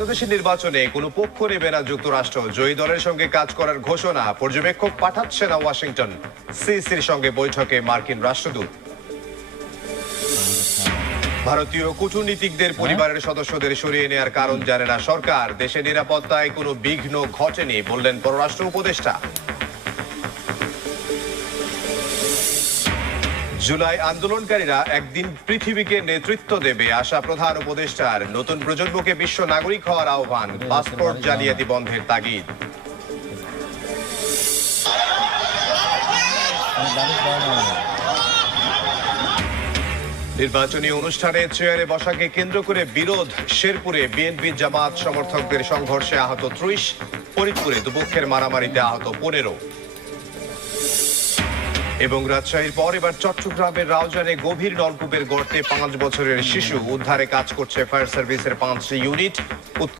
বাংলাদেশের নির্বাচনে কোনো পক্ষ নেবে না যুক্তরাষ্ট্র, জয়ী দলের সঙ্গে কাজ করার ঘোষণা। পর্যবেক্ষক পাঠাচ্ছে না ওয়াশিংটন। সিসির সঙ্গে বৈঠকে মার্কিন রাষ্ট্রদূত। ভারতীয় কূটনীতিকদের পরিবারের সদস্যদের সরিয়ে নেওয়ার কারণ জানে না সরকার। দেশের নিরাপত্তায় কোনো বিঘ্ন ঘটেনি বললেন পররাষ্ট্র উপদেষ্টা। জুলাই আন্দোলনকারীরা একদিন পৃথিবীকে নেতৃত্ব দেবে আশা প্রধান উপদেষ্টার। নতুন প্রজন্মকে বিশ্ব নাগরিক হওয়ার আহ্বান। পাসপোর্ট জালিয়াতি বন্ধের তাগিদ। নির্বাচনী অনুষ্ঠানে চেয়ারে বসাকে কেন্দ্র করে বিরোধ। শেরপুরে বিএনপি জামাত সমর্থকদের সংঘর্ষে আহত 30, ফরিদপুরে দুপক্ষের মারামারিতে আহত 15। এবং রাজশাহীর পর এবার চট্টগ্রামের রাউজানে গভীর নলকূপের গর্তে 5 বছরের শিশু উদ্ধারে কাজ করছে ফায়ার সার্ভিসের 5 ইউনিট।